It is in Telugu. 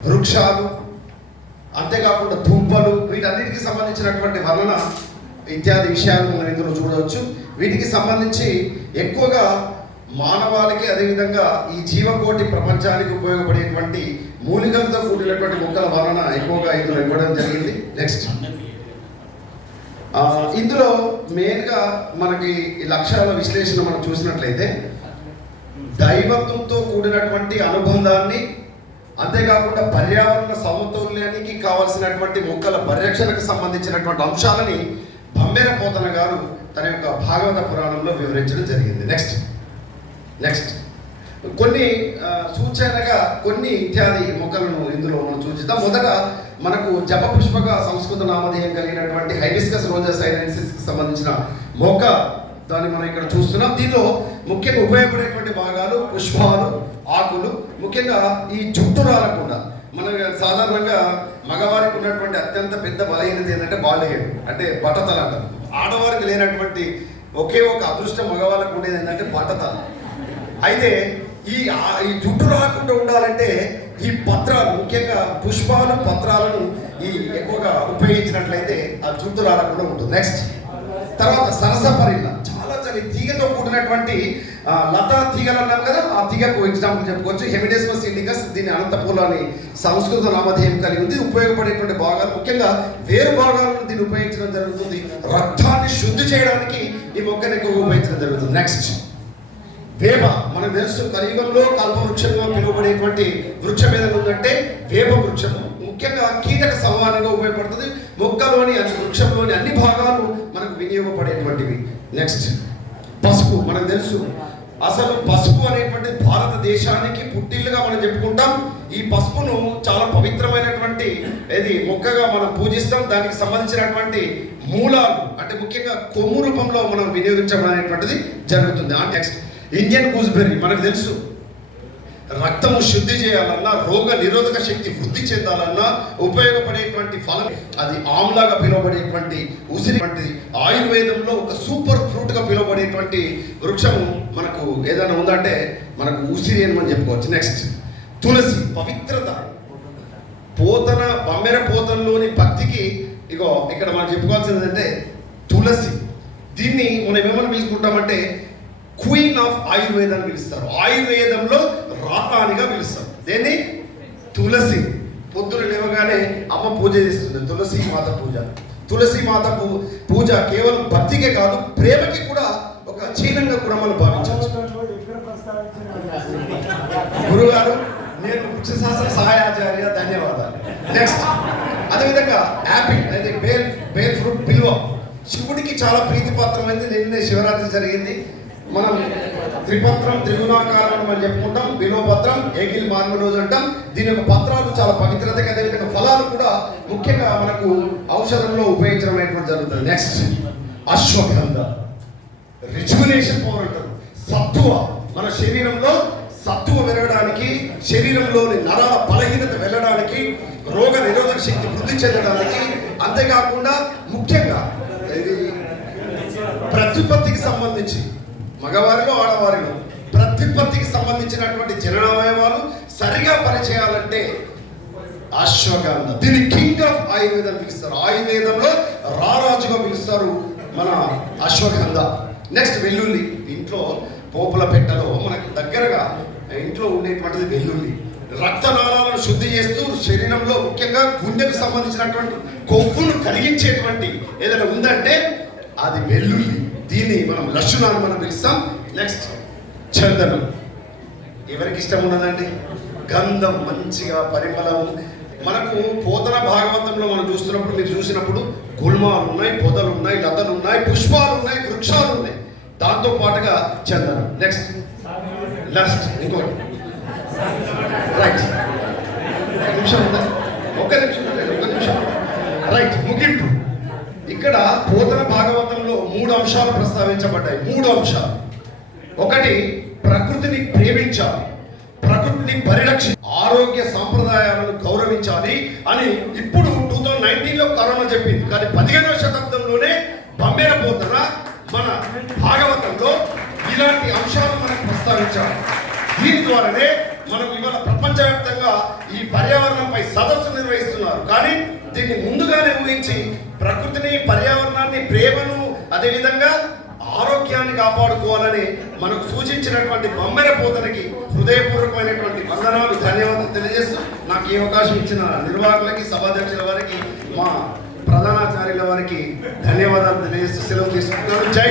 వృక్షాలు అంతేకాకుండా దుంపలు వీటన్నిటికి సంబంధించినటువంటి వర్ణన ఇత్యాది విషయాలు మనం ఇందులో చూడవచ్చు. వీటికి సంబంధించి ఎక్కువగా మానవాళికి అదేవిధంగా ఈ జీవకోటి ప్రపంచానికి ఉపయోగపడేటువంటి మూలికలతో కూడినటువంటి మొక్కల వర్ణన ఎక్కువగా ఇందులో ఇవ్వడం జరిగింది. నెక్స్ట్ ఇందులో మెయిన్గా మనకి ఈ లక్ష్యాల విశ్లేషణ మనం చూసినట్లయితే దైవత్వంతో కూడినటువంటి అనుబంధాన్ని అంతేకాకుండా పర్యావరణ సమతుల్యానికి కావలసినటువంటి మొక్కల పరిరక్షణకు సంబంధించినటువంటి అంశాలని బమ్మెర పోతన గారు తన యొక్క భాగవత పురాణంలో వివరించడం జరిగింది. నెక్స్ట్ నెక్స్ట్ కొన్ని సూచనగా కొన్ని ఇత్యాది మొక్కలను ఇందులో మనం సూచిద్దాం. మొదట మనకు జప పుష్పక సంస్కృత నామధేయం కలిగినటువంటి హైబిస్కస్ రోజా సైలెన్సిస్కి సంబంధించిన మొక్క దాన్ని మనం ఇక్కడ చూస్తున్నాం. దీనిలో ముఖ్యంగా ఉపయోగపడేటువంటి భాగాలు పుష్పాలు ఆకులు ముఖ్యంగా ఈ జుట్టు రాలకుండా మన సాధారణంగా మగవారికి ఉన్నటువంటి అత్యంత పెద్ద బలహీనత ఏంటంటే బాల్యం అంటే బట్టతల ఆడవారికి లేనటువంటి ఒకే ఒక అదృష్టం మగవాళ్ళకు ఉండేది ఏంటంటే బట్టతల. అయితే ఈ ఈ జుట్టు రాకుండా ఉండాలంటే ఈ పత్రాలు ముఖ్యంగా పుష్పాలు పత్రాలను ఈ ఎక్కువగా ఉపయోగించినట్లయితే ఆ జుట్టు రాకుండా ఉంటుంది. నెక్స్ట్ తర్వాత సరసపరిల్ల చాలా చాలా తీగతో కూడినటువంటి ఆ, లతా తీగలు అన్నాం కదా ఆ తీగకు ఎగ్జాంపుల్ చెప్పుకోవచ్చు. హెమిడేస్మస్ ఇండికస్ దీని అనంతపూల అని సంస్కృత నామధేయం కలిగి ఉంది. ఉపయోగపడేటువంటి భాగాలు ముఖ్యంగా వేరు భాగాలను దీన్ని ఉపయోగించడం జరుగుతుంది. రక్తాన్ని శుద్ధి చేయడానికి ఈ మొక్కని ఎక్కువగా ఉపయోగించడం జరుగుతుంది. నెక్స్ట్ వేప. మనకు తెలుసు కలియుగంలో కల్పవృక్షంగా పిలువబడేటువంటి వృక్షం ఏదైనా ఉందంటే వేప వృక్షము. ముఖ్యంగా కీటక సంహారంగా ఉపయోగపడుతుంది. మొక్కలోని అది వృక్షంలోని అన్ని భాగాలు మనకు వినియోగపడేటువంటివి. నెక్స్ట్ పసుపు మనకు తెలుసు. అసలు పసుపు అనేటువంటి భారతదేశానికి పుట్టిల్లుగా మనం చెప్పుకుంటాం. ఈ పసుపును చాలా పవిత్రమైనటువంటి ఇది మొక్కగా మనం పూజిస్తాం. దానికి సంబంధించినటువంటి మూలాలు అంటే ముఖ్యంగా కొమ్ము రూపంలో మనం వినియోగించడం అనేటువంటిది జరుగుతుంది. ఆ నెక్స్ట్ ఇండియన్ గూస్బెర్రీ మనకు తెలుసు. రక్తము శుద్ధి చేయాలన్నా రోగ నిరోధక శక్తి వృద్ధి చెందాలన్నా ఉపయోగపడేటువంటి ఫలం. అది ఆమ్లాగా పిలువబడేటువంటి ఉసిరి వంటిది. ఆయుర్వేదంలో ఒక సూపర్ ఫ్రూట్ పిలువబడేటువంటి వృక్షము మనకు ఏదైనా ఉందంటే మనకు ఉసిరి అని మనం చెప్పుకోవచ్చు. నెక్స్ట్ తులసి పవిత్రత. పోతన బమ్మెర పోతనలోని భక్తికి ఇగో ఇక్కడ మనం చెప్పుకోవాల్సింది ఏంటంటే తులసి. దీన్ని మనం ఏమని పిలుచుకుంటామంటే క్వీన్ ఆఫ్ ఆయుర్వేదం అని పిలుస్తారు. ఆయుర్వేదంలో రాతానిగా పిలుస్తారు. దేన్ని? తులసి. పొద్దున లేవగానే అమ్మ పూజ చేస్తుంది. తులసి మాత పూజ. తులసి మాత పూజ కేవలం భక్తికే కాదు ప్రేమకి కూడా ఒక చీనంగా కూడా మనం భావించవచ్చు. గురుగారు నేను వృక్షశాస్త్ర సహాయాచార్య ధన్యవాదాలు. నెక్స్ట్ అదేవిధంగా యాపిల్ అయితే బేల్ బేల్ ఫ్రూట్ బిల్వ శివుడికి చాలా ప్రీతిపాత్రమైంది నిన్నే శివరాత్రి జరిగింది. మనం త్రిపత్రం త్రిగుణాకారం అని చెప్పుకుంటాం. బిలోపత్రం ఏగిల్ మార్మ రోజు అంటాం. దీని యొక్క పత్రాలు చాలా పవిత్రతకి అదేవిధంగా ఫలాలు కూడా ముఖ్యంగా మనకు ఔషధంలో ఉపయోగించడం అనేటువంటి జరుగుతుంది. నెక్స్ట్ అశ్వగంధ. రిజ్యునేషన్ పవర్ అంటారు. సత్తువ. మన శరీరంలో సత్తువ పెరగడానికి శరీరంలోని నరాల బలహీనత వెళ్ళడానికి రోగ నిరోధక శక్తి వృద్ధి చెందడానికి అంతేకాకుండా ముఖ్యంగా ఇది ప్రత్యుత్పత్తికి సంబంధించి మగవారిలో ఆడవారిలో ప్రత్యుత్పత్తికి సంబంధించినటువంటి జననవయవాలు సరిగా పనిచేయాలంటే అశ్వగంధ. దీన్ని కింగ్ ఆఫ్ ఆయుర్వేదం పిలుస్తారు. ఆయుర్వేదంలో రారాజుగా పిలుస్తారు మన అశ్వగంధ. నెక్స్ట్ వెల్లుల్లి. ఇంట్లో పోపుల పెట్టలో మనకు దగ్గరగా ఇంట్లో ఉండేటువంటిది వెల్లుల్లి. రక్తనాళాలను శుద్ధి చేస్తూ శరీరంలో ముఖ్యంగా గుండెకు సంబంధించినటువంటి కొవ్వును కరిగించేటువంటి ఏదైనా ఉందంటే అది వెల్లుల్లి. దీన్ని మనం లక్షణాన్ని మనం పిలుస్తాం. నెక్స్ట్ చందనం. ఎవరికి ఇష్టం ఉన్నదండి? గంధం మంచిగా పరిమళం. మనకు పోతన భాగవతంలో మనం చూస్తున్నప్పుడు మీరు చూసినప్పుడు గుల్మాలు ఉన్నాయి పొదలు ఉన్నాయి లతలు ఉన్నాయి పుష్పాలు ఉన్నాయి వృక్షాలు ఉన్నాయి. దాంతో పాటుగా చందనం. నెక్స్ట్ లాస్ట్ ఇంకోటి. రైట్ నిమిషం ఉందా? నిమిషం ఒక నిమిషం. రైట్ ముగింపు. ఇక్కడ పోతన భాగవతంలో మూడు అంశాలు ప్రస్తావించబడ్డాయి. మూడు అంశాలు. ఒకటి ప్రకృతిని ప్రేమించాలి. ప్రకృతిని పరిరక్షి ఆరోగ్య సాంప్రదాయాలను గౌరవించాలి అని ఇప్పుడు టూ థౌజండ్ నైన్టీన్లో కరోనా చెప్పింది. కానీ పదిహేనవ శతాబ్దంలోనే బమ్మేర పోతన మన భాగవతంలో ఇలాంటి అంశాలు మనకు ప్రస్తావించాలి దీని ద్వారానే మనం ఇవాళ ప్రపంచవ్యాప్తంగా ఈ పర్యావరణంపై సదస్సు నిర్వహిస్తున్నారు. కానీ దీన్ని ముందుగానే ప్రకృతిని పర్యావరణాన్ని ప్రేమను అదేవిధంగా ఆరోగ్యాన్ని కాపాడుకోవాలని మనకు సూచించినటువంటి బొమ్మెర పోతనికి హృదయపూర్వకమైనటువంటి వందనాలు ధన్యవాదాలు తెలియజేస్తూ నాకు ఈ అవకాశం ఇచ్చిన నిర్వాహకులకి సభాధ్యక్షుల వారికి మా ప్రధానాచార్యుల వారికి ధన్యవాదాలు తెలియజేస్తూ సెలవు తీసుకుంటున్నాను. జై